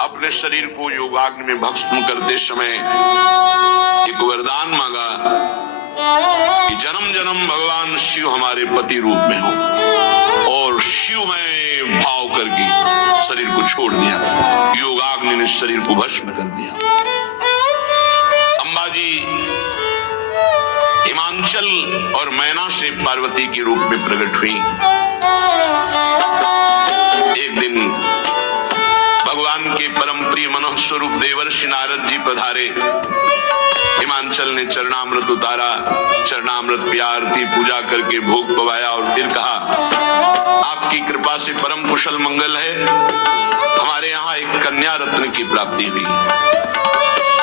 अपने शरीर को योगाग्नि में भस्म करते समय एक वरदान मांगा कि जन्म जन्म भगवान शिव हमारे पति रूप में हो, और शिव में भाव करके शरीर को छोड़ दिया। योगाग्नि ने शरीर को भस्म कर दिया। अंबाजी हिमांचल और मैना से पार्वती के रूप में प्रकट हुई। एक दिन भगवान के परम प्रिय मनोह स्वरूप देवर्षि नारद जी पधारे। हिमांचल ने चरणामृत उतारा, चरणामृत पिया, आरती पूजा करके भोग पवाया और फिर कहा, आपकी कृपा से परम कुशल मंगल है, हमारे यहाँ एक कन्या रत्न की प्राप्ति हुई।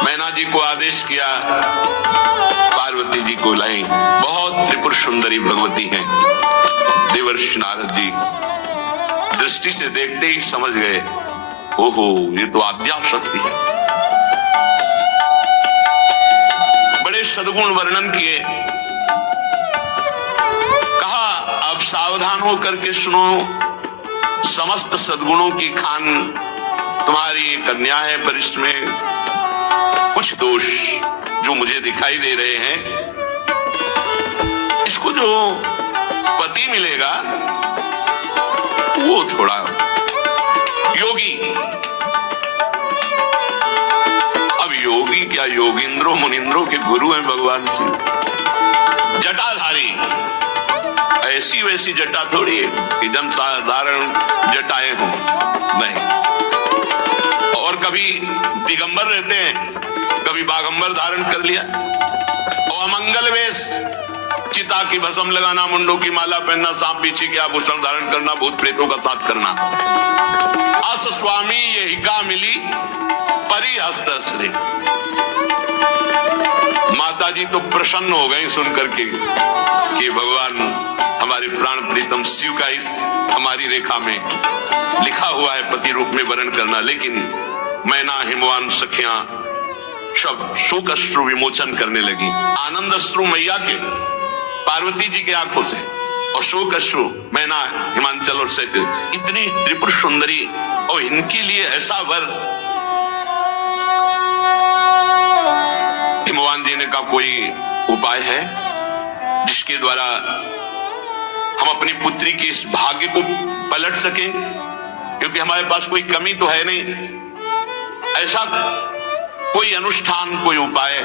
मैना जी को आदेश किया, पार्वती जी को लाई। बहुत त्रिपुर सुंदरी भगवती हैं। देवर्षि नारद जी दृष्टि से देखते ही समझ गए, ओहो, ये तो आद्या शक्ति है। बड़े सद्गुण वर्णन किए। कहा, अब सावधान होकर के सुनो, समस्त सद्गुणों की खान तुम्हारी कन्या है, पर इसमें कुछ दोष जो मुझे दिखाई दे रहे हैं। इसको जो पति मिलेगा वो थोड़ा योगी। अब योगी क्या, योगिंद्रो मुनिंद्रो के गुरु हैं भगवान शिव। जटाधारी, ऐसी वैसी जटा थोड़ी है कि जन साधारण जटाएं हो, नहीं। और कभी दिगंबर रहते हैं, कभी बागंबर धारण कर लिया। और अमंगल वेश, चिता की भस्म लगाना, मुंडों की माला पहनना, सांप पीछे के आभूषण धारण करना, भूत प्रेतों का साथ करना। अस स्वामी यही का मिली परिहस्त श्री। माता जी तो प्रसन्न हो गई सुन करके कि भगवान हमारे प्राण प्रीतम शिव का इस हमारी रेखा में लिखा हुआ है पति रूप में वर्ण करना। लेकिन मैना, हिमवान सखियां सब शोक अश्रु विमोचन करने लगी। आनंद अश्रु मैया के, पार्वती जी के आंखों से, और शोक अश्रु मैना, हिमांचल और सच। इतनी त्रिपुर सुंदरी, और इनके लिए ऐसा वर। हिमवान जी ने कहा, कोई उपाय है जिसके द्वारा हम अपनी पुत्री के इस भाग्य को पलट सकें, क्योंकि हमारे पास कोई कमी तो है नहीं। ऐसा कोई अनुष्ठान, कोई उपाय।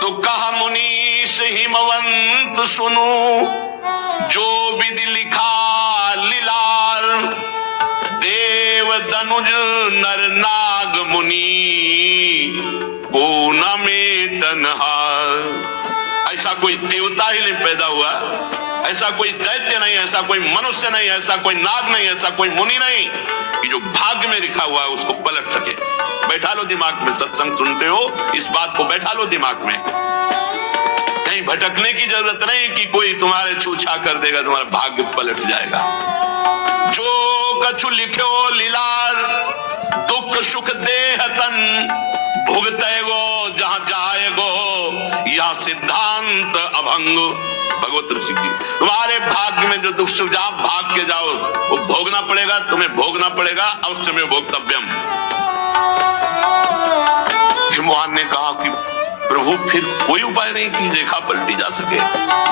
तो कहा, मुनीष हिमवंत सुनो, जो विधि लिखा लीलार, देव दनुज नर नाग मुनि को न मेटन हार। ऐसा कोई देवता ही नहीं पैदा हुआ, ऐसा कोई दैत्य नहीं, ऐसा कोई मनुष्य नहीं, ऐसा कोई नाग नहीं, ऐसा कोई मुनि नहीं कि जो भाग्य में लिखा हुआ है उसको पलट सके। बैठा लो दिमाग में, सत्संग सुनते हो, इस बात को बैठा लो दिमाग में। कहीं भटकने की जरूरत नहीं कि कोई तुम्हारे छूछा कर देगा, तुम्हारा भाग्य पलट जाएगा। जो कछु लिखो लीलार, दुख सुख देह तन, भुगते गो जहां जाएगो, या सिद्धांत अभंग। भगवत ऋषि जी, तुम्हारे भाग्य में जो दुख सुख, जहां भाग के जाओ वो भोगना पड़ेगा, तुम्हें भोगना पड़ेगा, अवश्य में भोक्तव्यम। हिमवान ने कहा कि प्रभु फिर कोई उपाय नहीं कि रेखा पलटी जा सके।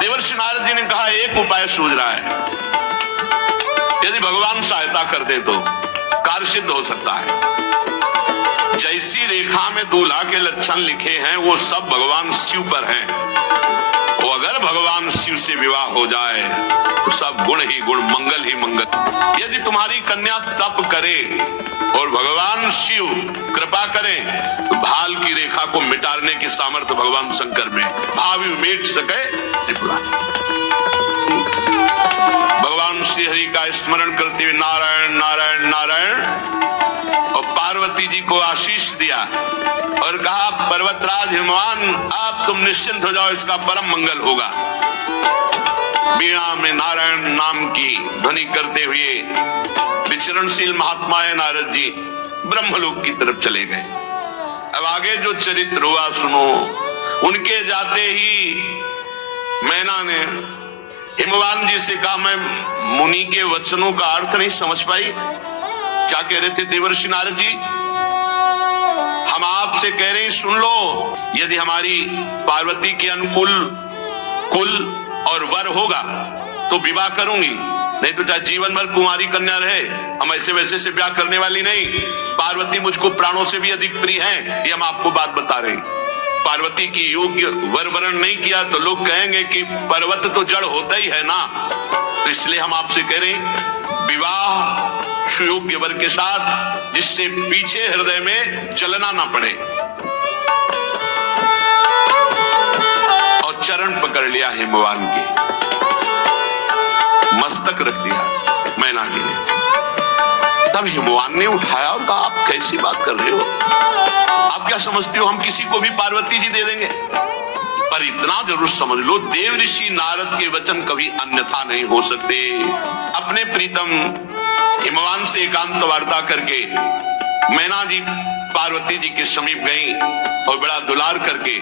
देवर्षि नारद जी ने कहा, एक उपाय सूझ रहा है, यदि भगवान सहायता कर दे तो कार्य सिद्ध हो सकता है। जैसी रेखा में दूल्हा के लक्षण लिखे हैं वो सब भगवान शिव पर हैं। वो अगर भगवान शिव से विवाह हो जाए तो सब गुण ही गुण, मंगल ही मंगल। यदि तुम्हारी कन्या तप करे और भगवान शिव कृपा करें तो भाल की रेखा को मिटाने की सामर्थ्य भगवान शंकर में, भावी मेट सके त्रिपुरा। भगवान श्री हरि का स्मरण करते हुए नारायण नारायण नारायण, और पार्वती जी को आशीष दिया और कहा, पर्वतराज हिमवान, आप तुम निश्चिंत हो जाओ, इसका परम मंगल होगा। वीणा में नारायण नाम की ध्वनि करते हुए विचरणशील महात्मा है नारद जी ब्रह्मलोक की तरफ चले गए। अब आगे जो चरित्र हुआ सुनो। उनके जाते ही मैना ने हिमवान जी से कहा, मैं मुनि के वचनों का अर्थ नहीं समझ पाई। क्या कह रहे थे देवर्षि नारद जी? हम आपसे कह रहे हैं, सुन लो, यदि हमारी पार्वती के अनुकूल कुल और वर होगा तो विवाह करूंगी, नहीं तो चाहे जीवन भर कुमारी कन्या रहे, हम ऐसे वैसे से ब्याह करने वाली नहीं। पार्वती मुझको प्राणों से भी अधिक प्रिय है, ये हम आपको बात बता रहे हैं। पार्वती की योग्य वर वरण नहीं किया तो लोग कहेंगे कि पर्वत तो जड़ होता ही है ना। तो इसलिए हम आपसे कह रहे हैं, विवाह सुयोग्य वर के साथ, जिससे पीछे हृदय में जलना ना पड़े। और चरण पकड़ लिया हिमवान के, मस्तक रख दिया मैना जी ने। तब हिमवान ने उठाया और कहा, आप कैसी बात कर रहे हो? आप क्या समझते हो हम किसी को भी पार्वती जी दे देंगे? पर इतना जरूर समझ लो, देव ऋषि नारद के वचन कभी अन्यथा नहीं हो सकते। अपने प्रीतम हिमवान से एकांत वार्ता करके मैना जी पार्वती जी के समीप गई और बड़ा दुलार करके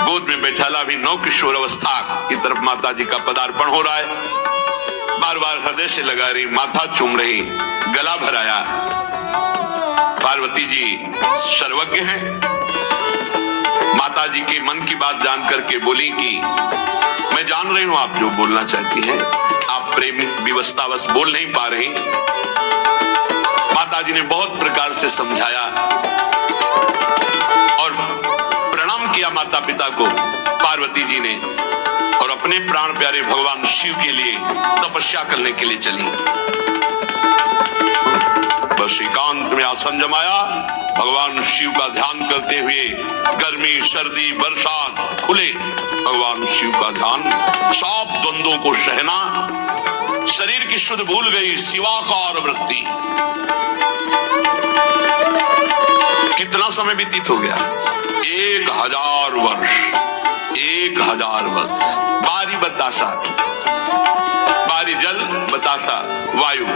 गोद में बैठाला। भी नौ किशोर अवस्था की तरफ माता जी का पदार्पण हो रहा है। बार बार हृदय से लगा रही, माथा चूम रही, गला भराया। पार्वती जी सर्वज्ञ हैं। माता जी के मन की बात जान करके बोली कि मैं जान रही हूं आप जो बोलना चाहती हैं, आप प्रेम विवशतावश बोल नहीं पा रही। माता जी ने बहुत प्रकार से समझाया और प्रणाम किया माता पिता को। पार्वती जी ने और अपने प्राण प्यारे भगवान शिव के लिए तपस्या करने के लिए चली। बस एकांत में आसन जमाया, भगवान शिव का ध्यान करते हुए गर्मी सर्दी बरसात खुले भगवान शिव का ध्यान, सब द्वंद्वों को सहना, शरीर की शुद्ध भूल गई शिवाकार वृत्ति। कितना समय व्यतीत हो गया? 1000 वर्ष। 1000 वर्ष। बारी बतासा, बारी जल बतासा वायु।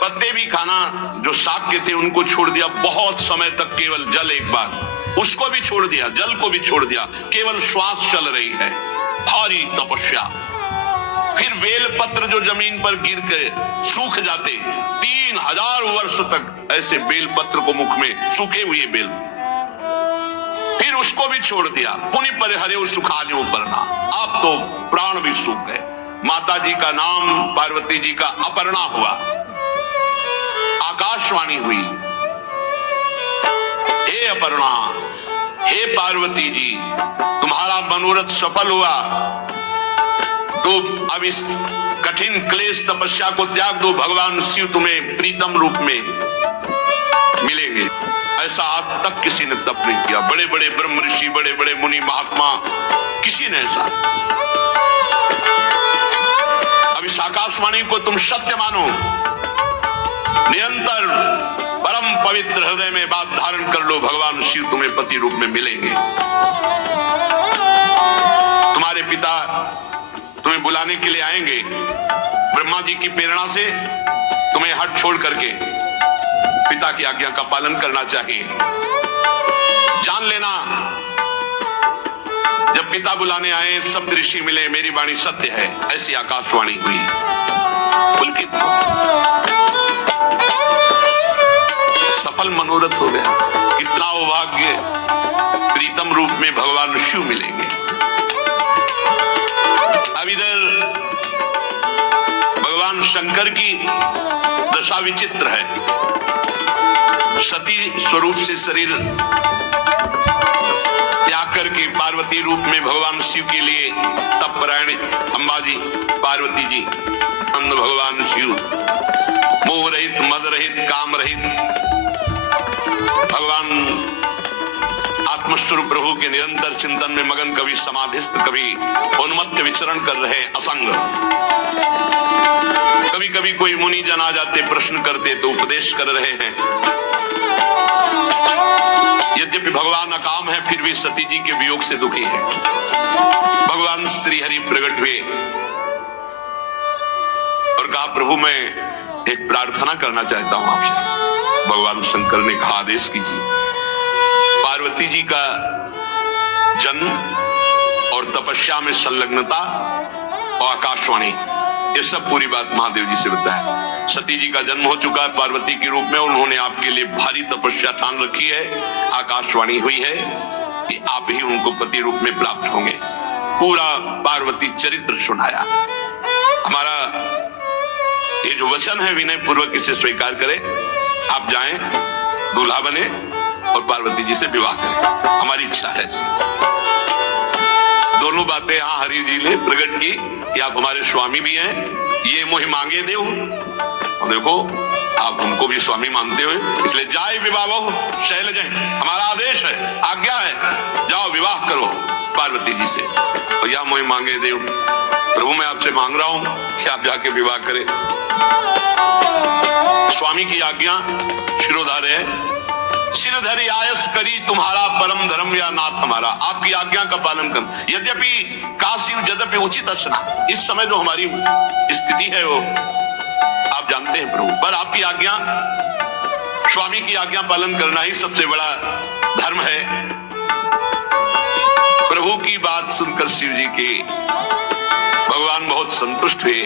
पत्ते भी खाना जो शाक के थे उनको छोड़ दिया, बहुत समय तक केवल जल, एक बार उसको भी छोड़ दिया, जल को भी छोड़ दिया, केवल श्वास चल रही है। भारी तपस्या। फिर बेल पत्र जो जमीन पर गिर के सूख जाते, 3000 वर्ष तक ऐसे बेल पत्र को मुख में, सूखे हुए बेल, फिर उसको भी छोड़ दिया। पुनि परिहरे सुखालियों परना, आप तो प्राण भी सूख गए। माता जी का नाम पार्वती जी का अपर्णा हुआ। आकाशवाणी हुई, हे अपर्णा, हे पार्वती जी, तुम्हारा मनोरथ सफल हुआ तो अब इस कठिन क्लेश तपस्या को त्याग दो, भगवान शिव तुम्हें प्रीतम रूप में मिलेंगे। ऐसा आज तक किसी ने तप नहीं किया। बड़े बड़े ब्रह्म ऋषि, बड़े बड़े मुनि महात्मा, किसी ने ऐसा। अब इस आकाशवाणी को तुम सत्य मानो, निरंतर परम पवित्र हृदय में बात धारण कर लो, भगवान शिव तुम्हें पति रूप में मिलेंगे। तुम्हारे पिता तुम्हें बुलाने के लिए आएंगे। ब्रह्मा जी की प्रेरणा से तुम्हें हट छोड़ करके पिता की आज्ञा का पालन करना चाहिए। जान लेना, जब पिता बुलाने आए, सप्त ऋषि मिले, मेरी वाणी सत्य है, ऐसी आकाशवाणी हुई। पुलकित हो, सफल मनोरथ हो गया। कितना सौभाग्य, प्रीतम रूप में भगवान शिव मिलेंगे। अब इधर भगवान शंकर की दशा विचित्र है। सती स्वरूप से शरीर त्याग करके पार्वती रूप में भगवान शिव के लिए तपपरायण अंबाजी पार्वती जी, नंद भगवान शिव, मोह रहित, मद रहित, काम रहित भगवान आत्मस्वरूप प्रभु के निरंतर चिंतन में मगन, कभी समाधिस्थ, कभी उन्मत्त विचरण कर रहे असंग। कभी कभी कोई मुनि जन आ जाते, प्रश्न करते तो उपदेश कर रहे हैं। यद्यपि भगवान अकाम है, फिर भी सती जी के वियोग से दुखी है। भगवान श्री हरि प्रकट हुए और कहा, प्रभु मैं एक प्रार्थना करना चाहता हूं आपसे। भगवान शंकर ने कहा, आदेश कीजिए। पार्वती जी का जन्म और तपस्या में संलग्नता और आकाशवाणी, ये सब पूरी बात महादेव जी से बताया। सती जी का जन्म हो चुका है पार्वती के रूप में, उन्होंने आपके लिए भारी तपस्या ठान रखी है। आकाशवाणी हुई है कि आप ही उनको पति रूप में प्राप्त होंगे। पूरा पार्वती चरित्र सुनाया। हमारा ये जो वचन है विनय पूर्वक इसे स्वीकार करें, आप जाएं, दूल्हा बने और पार्वती जी से विवाह करें। हमारी इच्छा है। दोनों बातें यहां हरि जी ने प्रकट की कि आप हमारे स्वामी भी हैं, ये मोहि मांगे देव, और देखो आप हमको भी स्वामी मानते हो, इसलिए जाए विवाह शैलज, हमारा आदेश है, आज्ञा है, जाओ विवाह करो पार्वती जी से। और यह मोहि मांगे देव, प्रभु मैं आपसे मांग रहा हूं कि आप जाके विवाह करें। स्वामी की आज्ञा शिरोधार्य है। सिरधरि आयस करी तुम्हारा परम धर्म या नाथ हमारा, आपकी आज्ञा का पालन कर। यद्यपि काशी यद्यपि उचित असना, इस समय जो हमारी स्थिति है वो आप जानते हैं प्रभु, पर आपकी आज्ञा, स्वामी की आज्ञा पालन करना ही सबसे बड़ा धर्म है। प्रभु की बात सुनकर शिव जी के भगवान बहुत संतुष्ट हुए।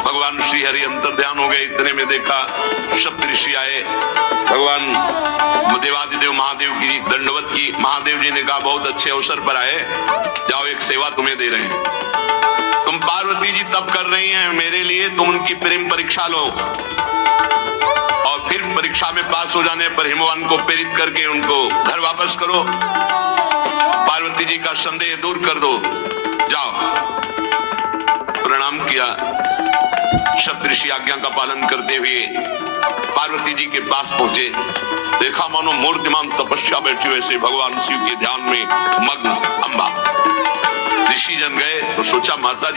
भगवान श्री हरि अंतर ध्यान हो गए। इतने में देखा सप्त ऋषि आए, भगवान देवादिदेव महादेव की दंडवत की। महादेव जी ने कहा बहुत अच्छे अवसर पर आए, जाओ एक सेवा तुम्हें दे रहे हैं। तुम पार्वती जी तप कर रही हैं मेरे लिए, तुम उनकी प्रेम परीक्षा लो और फिर परीक्षा में पास हो जाने पर हिमवान को प्रेरित करके उनको घर वापस करो, पार्वती जी का संदेह दूर कर दो। जाओ। प्रणाम किया। सप्त ऋषि आज्ञा का पालन करते हुए पार्वती जी के पास पहुंचे। देखा मानो मूर्तिमान तपस्या बैठी वैसे भगवान शिव के ध्यान में मग्न अम्बा। ऋषि जन गए तो सोचा माता